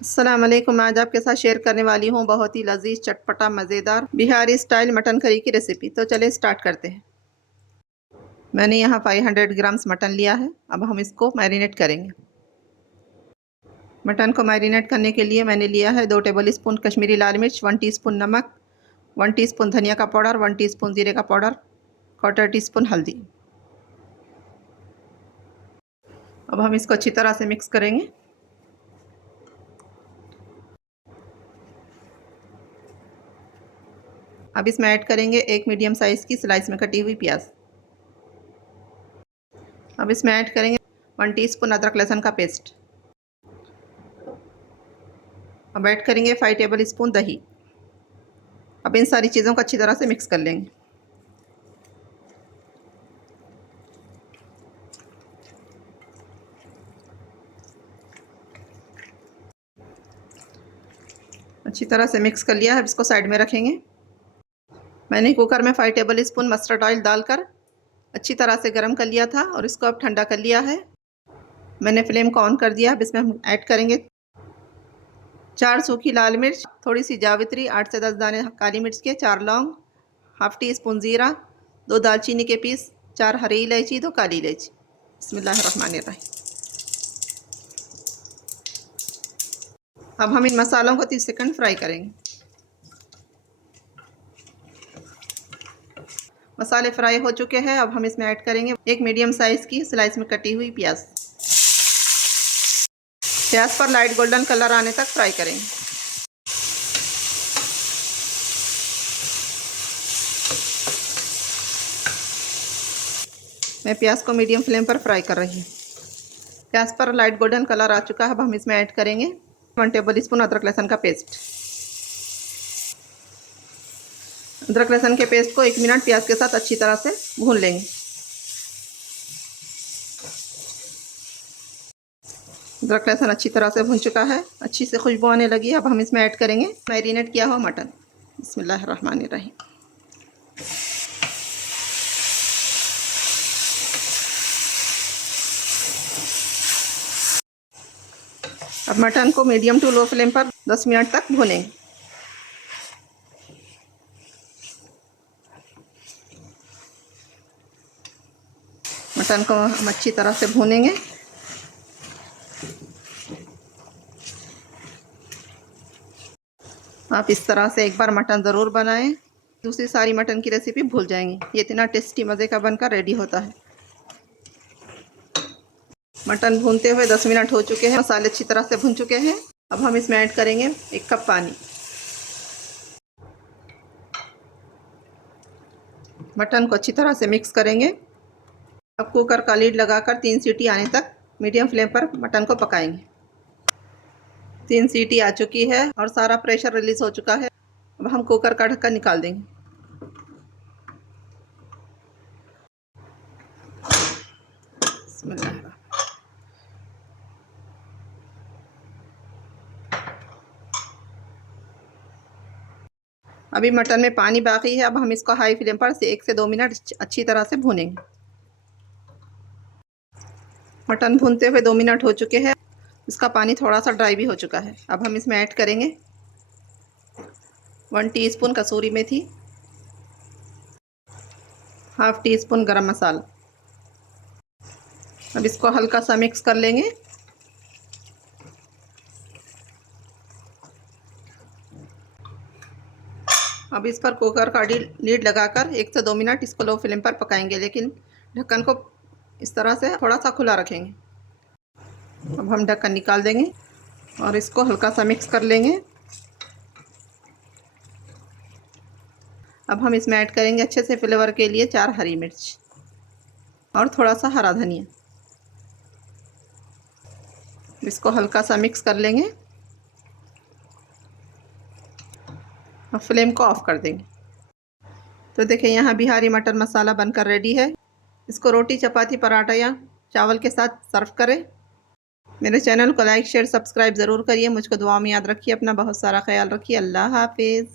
अस्सलाम वालेकुम। आज आपके साथ शेयर करने वाली हूँ बहुत ही लजीज चटपटा मज़ेदार बिहारी स्टाइल मटन करी की रेसिपी। तो चलिए स्टार्ट करते हैं। मैंने यहाँ 500 ग्राम्स मटन लिया है। अब हम इसको मैरिनेट करेंगे। मटन को मैरिनेट करने के लिए मैंने लिया है 2 टेबल स्पून कश्मीरी लाल मिर्च, 1 टीस्पून नमक, 1 टीस्पून धनिया का पाउडर, 1 टीस्पून जीरे का पाउडर, 1/4 टीस्पून हल्दी। अब हम इसको अच्छी तरह से मिक्स करेंगे। अब इसमें ऐड करेंगे एक मीडियम साइज़ की स्लाइस में कटी हुई प्याज। अब इसमें ऐड करेंगे 1 टीस्पून अदरक लहसुन का पेस्ट। अब ऐड करेंगे 5 टेबल स्पून दही। अब इन सारी चीज़ों को अच्छी तरह से मिक्स कर लेंगे। अच्छी तरह से मिक्स कर लिया है। अब इसको साइड में रखेंगे। मैंने कुकर में 5 टेबल स्पून मस्टर्ड ऑयल डालकर अच्छी तरह से गर्म कर लिया था और इसको अब ठंडा कर लिया है। मैंने फ्लेम को ऑन कर दिया। अब इसमें हम ऐड करेंगे 4 सूखी लाल मिर्च, थोड़ी सी जावित्री, 8 से 10 दाने काली मिर्च के, 4 लौंग, हाफ टी स्पून ज़ीरा, 2 दालचीनी के पीस, 4 हरी इलायची, 2 काली इलायची। बिस्मिल्लाहिर्रहमानिर्रहीम। अब हम इन मसालों को 30 सेकंड फ्राई करेंगे। मसाले फ्राई हो चुके हैं। अब हम इसमें ऐड करेंगे एक मीडियम साइज़ की स्लाइस में कटी हुई प्याज। प्याज पर लाइट गोल्डन कलर आने तक फ्राई करेंगे। मैं प्याज को मीडियम फ्लेम पर फ्राई कर रही हूँ। प्याज पर लाइट गोल्डन कलर आ चुका है। अब हम इसमें ऐड करेंगे 1 टेबल स्पून अदरक लहसुन का पेस्ट। अदरक लहसुन के पेस्ट को 1 मिनट प्याज के साथ अच्छी तरह से भून लेंगे। अदरक लहसुन अच्छी तरह से भून चुका है, अच्छी से खुशबू आने लगी। अब हम इसमें ऐड करेंगे मैरिनेट किया हुआ मटन। बिस्मिल्लाहिर्रहमानिर्रहीम। अब मटन को मीडियम टू लो फ्लेम पर 10 मिनट तक भूनेंगे। मटन को हम अच्छी तरह से भूनेंगे। आप इस तरह से एक बार मटन ज़रूर बनाएं, दूसरी सारी मटन की रेसिपी भूल जाएंगी। ये इतना टेस्टी मज़े का बनकर रेडी होता है। मटन भूनते हुए 10 मिनट हो चुके हैं। मसाले अच्छी तरह से भून चुके हैं। अब हम इसमें ऐड करेंगे 1 कप पानी। मटन को अच्छी तरह से मिक्स करेंगे। अब कुकर का लीड लगाकर 3 सीटी आने तक मीडियम फ्लेम पर मटन को पकाएंगे। 3 सीटी आ चुकी है और सारा प्रेशर रिलीज हो चुका है। अब हम कुकर का ढक्कन निकाल देंगे। अभी मटन में पानी बाकी है। अब हम इसको हाई फ्लेम पर 1 से 2 मिनट अच्छी तरह से भूनेंगे। मटन भूनते हुए 2 मिनट हो चुके हैं। इसका पानी थोड़ा सा ड्राई भी हो चुका है। अब हम इसमें ऐड करेंगे 1 टीस्पून कसूरी मेथी, हाफ टी स्पून गरम मसाला। अब इसको हल्का सा मिक्स कर लेंगे। अब इस पर कुकर का लीड लगाकर 1 से 2 मिनट इसको लो फ्लेम पर पकाएंगे, लेकिन ढक्कन को इस तरह से थोड़ा सा खुला रखेंगे। अब हम ढक्कन निकाल देंगे और इसको हल्का सा मिक्स कर लेंगे। अब हम इसमें ऐड करेंगे अच्छे से फ्लेवर के लिए 4 हरी मिर्च और थोड़ा सा हरा धनिया। इसको हल्का सा मिक्स कर लेंगे। अब फ्लेम को ऑफ कर देंगे। तो देखिए यहाँ बिहारी मटन मसाला बनकर रेडी है। इसको रोटी, चपाती, पराठा या चावल के साथ सर्व करें। मेरे चैनल को लाइक, शेयर, सब्सक्राइब ज़रूर करिए। मुझको दुआ में याद रखिए। अपना बहुत सारा ख्याल रखिए। अल्लाह हाफिज़।